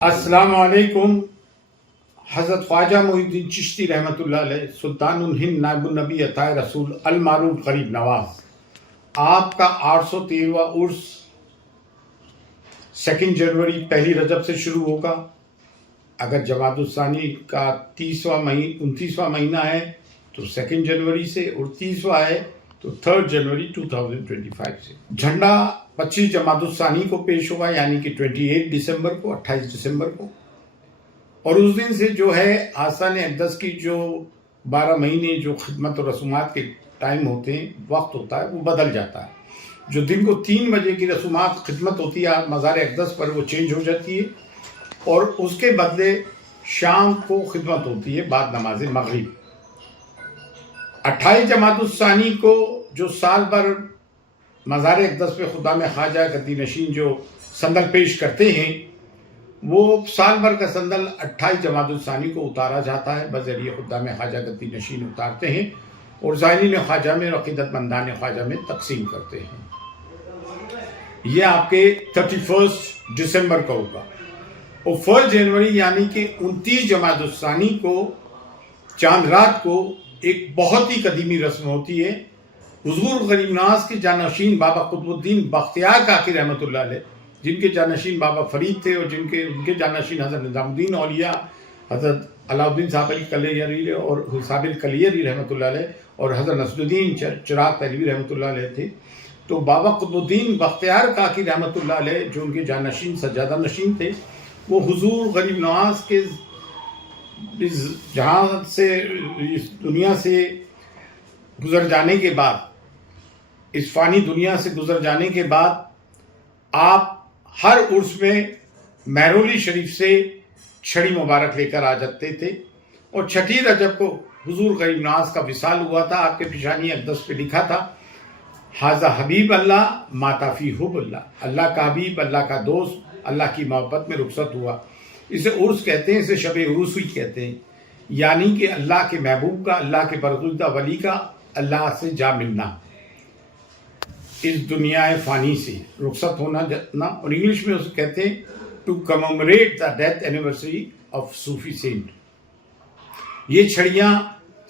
السلام علیکم۔ حضرت خواجہ محی الدین چشتی رحمۃ اللہ علیہ، سلطان الہند، نائب النبی عطائے رسول، المعروف غریب نواز، آپ کا 813واں عرس 2 جنوری پہلی رجب سے شروع ہوگا۔ اگر جمادی الثانی کا 29واں مہینہ ہے تو 2 جنوری سے، اور 30واں ہے تو 3 جنوری 2025 سے۔ جھنڈا 25 جمادی الثانی کو پیش ہوگا، یعنی کہ 28 دسمبر کو، 28 دسمبر کو، اور اس دن سے جو ہے آستان اقدس کی جو 12 مہینے جو خدمت و رسومات کے ٹائم ہوتے ہیں، وقت ہوتا ہے، وہ بدل جاتا ہے۔ جو دن کو 3 بجے کی رسومات خدمت ہوتی ہے مزار اقدس پر، وہ چینج ہو جاتی ہے، اور اس کے بدلے شام کو خدمت ہوتی ہے بعد نماز مغرب۔ 28 جمادی الثانی کو جو سال بھر مزار اقدس پہ خدام خواجہ گدی نشین جو سندل پیش کرتے ہیں، وہ سال بھر کا سندل 28 جمادی الثانی کو اتارا جاتا ہے، بذریعہ خدام خواجہ گدی نشین اتارتے ہیں اور زائرین خواجہ میں، عقیدت مندان خواجہ میں تقسیم کرتے ہیں۔ یہ آپ کے 31 دسمبر کا ہوگا، اور 1 جنوری یعنی کہ 29 جمادی الثانی کو چاند رات کو ایک بہت ہی قدیمی رسم ہوتی ہے۔ حضور غریب نواز کے جانشین بابا قطب الدین بختیار کاکی رحمۃ اللہ علیہ، جن کے جانشین بابا فرید تھے، اور ان کے جانشین حضرت نظام الدین اولیاء، حضرت علاء الدین صاحب علی کلیری اور صابر کلیری رحمۃ اللہ علیہ، اور حضرت نصر الدین چراغ تحلیوی رحمۃ اللہ علیہ تھے۔ تو بابا قطب الدین بختیار کاکی رحمۃ اللہ علیہ، جو ان کے جانشین سجادہ نشین تھے، وہ حضور غریب نواز کے اس جہاں سے، اس دنیا سے گزر جانے کے بعد، اس فانی دنیا سے گزر جانے کے بعد، آپ ہر عرس میں مہرولی شریف سے چھڑی مبارک لے کر آ جاتے تھے، اور 6 رجب کو حضور غریب نواز کا وصال ہوا تھا۔ آپ کے پیشانی اقدس پہ لکھا تھا، حاذا حبیب اللہ ماتا فی حب اللہ، اللہ کا حبیب، اللہ کا دوست، اللہ کی محبت میں رخصت ہوا۔ اسے عرس کہتے ہیں، اسے شب عروسی کہتے ہیں، یعنی کہ اللہ کے محبوب کا، اللہ کے برگزیدہ ولی کا اللہ سے جا ملنا، اس دنیا فانی سے رخصت ہونا جانا، اور انگلش میں اسے کہتے ہیں to commemorate the death anniversary of sufi saint. یہ چھڑیاں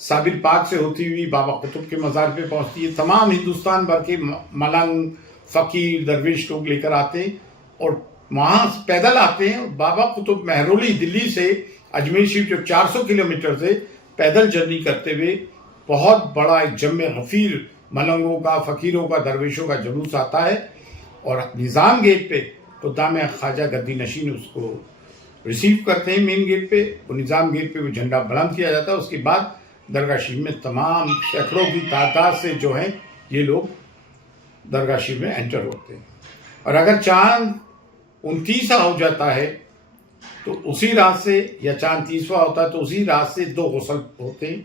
صابر پاک سے ہوتی ہوئی بابا قطب کے مزار پہ پہنچتی ہے۔ تمام ہندوستان بھر کے ملنگ، فقیر، درویش لوگ لے کر آتے ہیں، اور وہاں پیدل آتے ہیں۔ بابا قطب مہرولی دلی سے اجمیر شریف جو 400 کلومیٹر سے پیدل جرنی کرتے ہوئے، بہت بڑا ایک جمع غفیر ملنگوں کا، فقیروں کا، درویشوں کا جلوس آتا ہے، اور نظام گیٹ پہ خدام خواجہ گدی نشین اس کو ریسیو کرتے ہیں مین گیٹ پہ، اور نظام گیٹ پہ وہ جھنڈا بلند کیا جاتا ہے۔ اس کے بعد درگاہ شریف میں تمام سینکڑوں کی تعداد سے جو ہیں یہ لوگ درگاہ شریف میں انٹر ہوتے ہیں، اور اگر چاند 29 ہو جاتا ہے تو اسی رات سے، یا چاند 30واں ہوتا ہے تو اسی رات سے 2 غسل ہوتے ہیں۔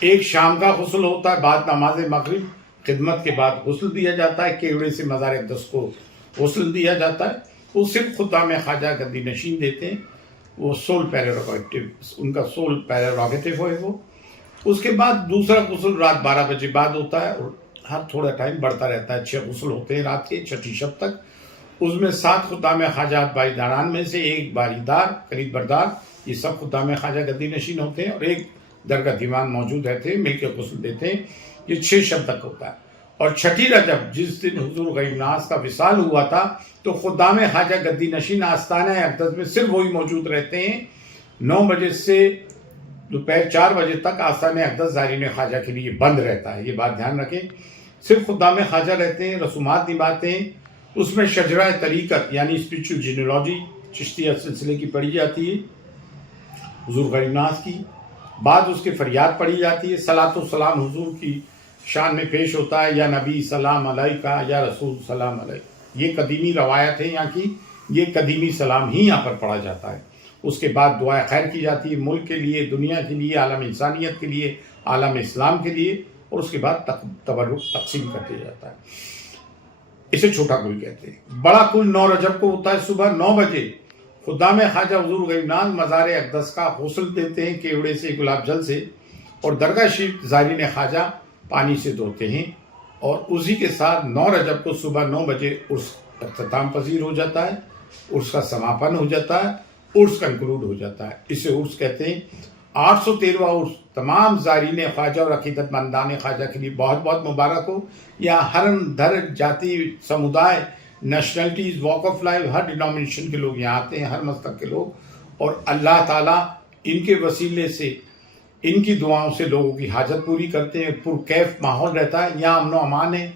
ایک شام کا غسل ہوتا ہے بعد نماز مغرب، خدمت کے بعد غسل دیا جاتا ہے، کیوڑے سے مزار اقدس کو غسل دیا جاتا ہے، وہ صرف خدام خواجہ گدی نشین دیتے ہیں، وہ سول پیراروگیٹو، ان کا سول پیراروگیٹو ہے وہ۔ اس کے بعد دوسرا غسل رات 12 بجے بعد ہوتا ہے، اور ہر تھوڑا ٹائم بڑھتا رہتا ہے۔ 6 غسل ہوتے ہیں رات کے، 6ٹھی شب تک۔ اس میں 7 خدام خواجہ بائی داران میں سے 1 باریدار، کلید بردار، یہ سب خدام خواجہ گدی نشین ہوتے ہیں، اور 1 درگاہ دیوان موجود رہتے ہیں، مل کے غسل دیتے ہیں۔ یہ 6 شب تک ہوتا ہے۔ اور 6 رجب جس دن حضور غریب نواز کا وصال ہوا تھا، تو خدام خواجہ گدی نشین آستانہ اقدس میں صرف وہی موجود رہتے ہیں۔ 9 بجے سے دوپہر 4 بجے تک آستانہ اقدس زائرین خواجہ کے لیے بند رہتا ہے، یہ بات دھیان رکھیں۔ صرف خدام خواجہ رہتے ہیں، رسومات نبھاتے ہیں۔ اس میں شجرہ طریقت یعنی اسپریچول جینیالوجی چشتیہ سلسلے کی پڑھی جاتی ہے حضور غریب نواز کی، بعد اس کے فریاد پڑھی جاتی ہے، صلاۃ و سلام حضور کی شان میں پیش ہوتا ہے، یا نبی سلام علیکہ، یا رسول سلام علیکہ۔ یہ قدیمی روایت ہے یہاں کی، یہ قدیمی سلام ہی یہاں پر پڑھا جاتا ہے۔ اس کے بعد دعائے خیر کی جاتی ہے، ملک کے لیے، دنیا کے لیے، عالم انسانیت کے لیے، عالم اسلام کے لیے، اور اس کے بعد تبرک تقسیم کر دیا جاتا ہے۔ اسے چھوٹا کل کہتے ہیں۔ بڑا کل 9 رجب کو ہوتا ہے، صبح 9 بجے خدام خواجہ حضور غریب نواز مزار اقدس کا غسل دیتے ہیں، کیوڑے سے، گلاب جل سے، اور درگاہ شریف زائرین خواجہ پانی سے دھوتے ہیں، اور اسی کے ساتھ 9 رجب کو صبح 9 بجے عرس اختتام پذیر ہو جاتا ہے، عرس کا سماپن ہو جاتا ہے۔ عرس کنکلوڈ ہو جاتا ہے. اسے عرس کہتے ہیں. 813واں عرس تمام زائرین خواجہ اور عقیدت مندان خواجہ کے لیے بہت بہت مبارک ہو. یہاں ہر دھرج جاتی سمودائے نیشنلٹیز واک آف لائف ہر ڈینومینیشن کے لوگ یہاں آتے ہیں, ہر مسلک کے لوگ, اور اللہ تعالیٰ ان کے وسیلے سے ان کی دعاؤں سے لوگوں کی حاجت پوری کرتے ہیں. پرکیف ماحول رہتا ہے, یہاں امن و امان ہے.